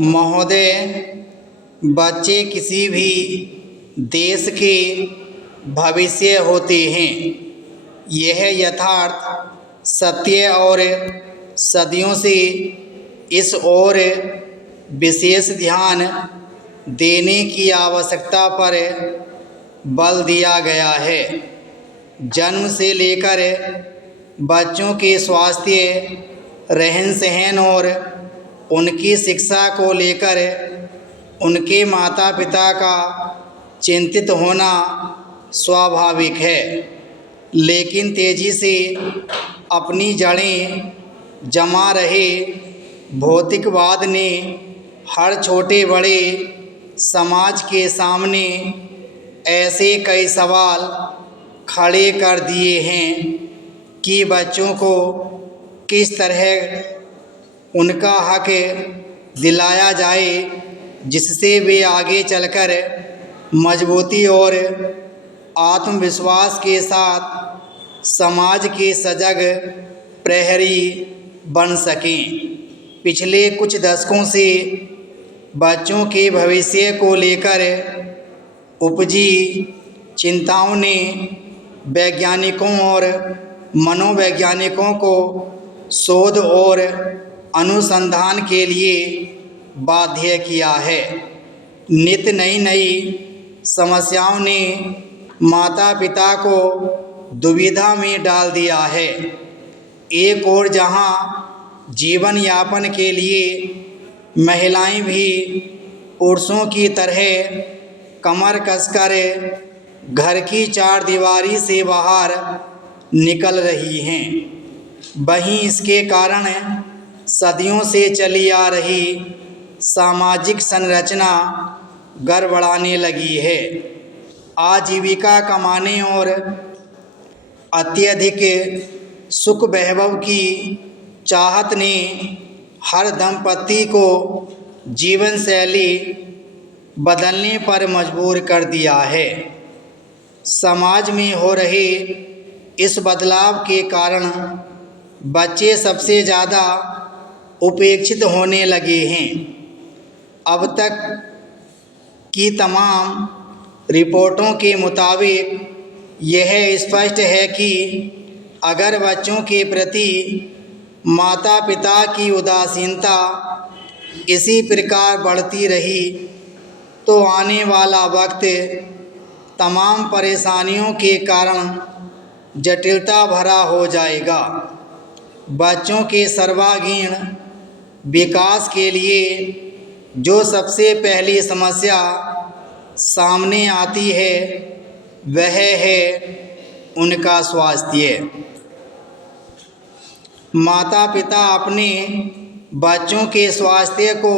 महोदय, बच्चे किसी भी देश के भविष्य होते हैं। यह यथार्थ सत्य और सदियों से इस ओर विशेष ध्यान देने की आवश्यकता पर बल दिया गया है। जन्म से लेकर बच्चों के स्वास्थ्य, रहन सहन और उनकी शिक्षा को लेकर उनके माता पिता का चिंतित होना स्वाभाविक है, लेकिन तेजी से अपनी जड़ें जमा रहे भौतिकवाद ने हर छोटे बड़े समाज के सामने ऐसे कई सवाल खड़े कर दिए हैं कि बच्चों को किस तरह उनका हक दिलाया जाए, जिससे वे आगे चलकर मजबूती और आत्मविश्वास के साथ समाज के सजग प्रहरी बन सकें। पिछले कुछ दशकों से बच्चों के भविष्य को लेकर उपजी चिंताओं ने वैज्ञानिकों और मनोवैज्ञानिकों को शोध और अनुसंधान के लिए बाध्य किया है। नित्य नई नई समस्याओं ने माता पिता को दुविधा में डाल दिया है। एक और जहां जीवन यापन के लिए महिलाएं भी पुरुषों की तरह कमर कसकर घर की चार दीवारी से बाहर निकल रही हैं, वहीं इसके कारण सदियों से चली आ रही सामाजिक संरचना गड़बड़ाने लगी है। आजीविका कमाने और अत्यधिक सुख वैभव की चाहत ने हर दंपति को जीवन शैली बदलने पर मजबूर कर दिया है। समाज में हो रहे इस बदलाव के कारण बच्चे सबसे ज़्यादा उपेक्षित होने लगे हैं। अब तक की तमाम रिपोर्टों के मुताबिक यह स्पष्ट है कि अगर बच्चों के प्रति माता पिता की उदासीनता इसी प्रकार बढ़ती रही तो आने वाला वक्त तमाम परेशानियों के कारण जटिलता भरा हो जाएगा। बच्चों के सर्वांगीण विकास के लिए जो सबसे पहली समस्या सामने आती है वह है उनका स्वास्थ्य। माता पिता अपने बच्चों के स्वास्थ्य को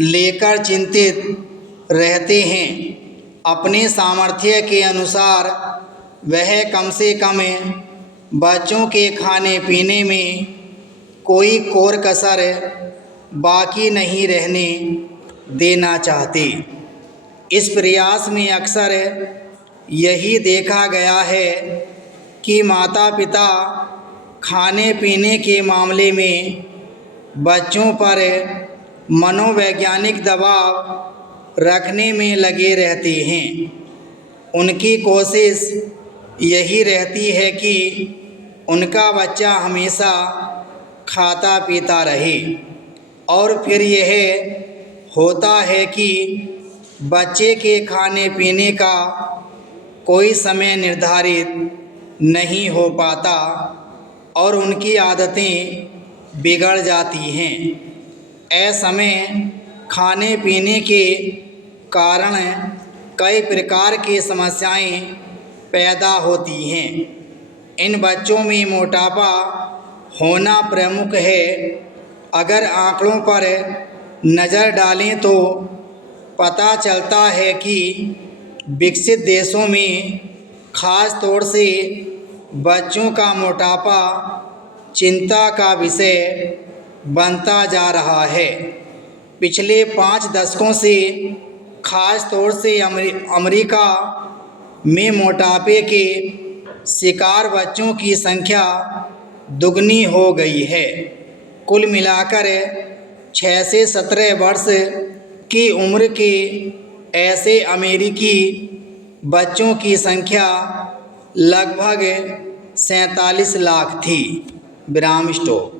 लेकर चिंतित रहते हैं। अपने सामर्थ्य के अनुसार वह कम से कम बच्चों के खाने पीने में कोई कोर कसर बाकी नहीं रहने देना चाहते। इस प्रयास में अक्सर यही देखा गया है कि माता पिता खाने पीने के मामले में बच्चों पर मनोवैज्ञानिक दबाव रखने में लगे रहते हैं। उनकी कोशिश यही रहती है कि उनका बच्चा हमेशा खाता पीता रहे, और फिर यह होता है कि बच्चे के खाने पीने का कोई समय निर्धारित नहीं हो पाता और उनकी आदतें बिगड़ जाती हैं। असमय खाने पीने के कारण कई प्रकार की समस्याएं पैदा होती हैं। इन बच्चों में मोटापा होना प्रमुख है। अगर आंकड़ों पर नज़र डालें तो पता चलता है कि विकसित देशों में ख़ास तौर से बच्चों का मोटापा चिंता का विषय बनता जा रहा है। पिछले 5 दशकों से ख़ास तौर से अमेरिका में मोटापे के शिकार बच्चों की संख्या दुगनी हो गई है। कुल मिलाकर 6 से 17 वर्ष की उम्र के ऐसे अमेरिकी बच्चों की संख्या लगभग 47 लाख थी। विराम स्टॉप।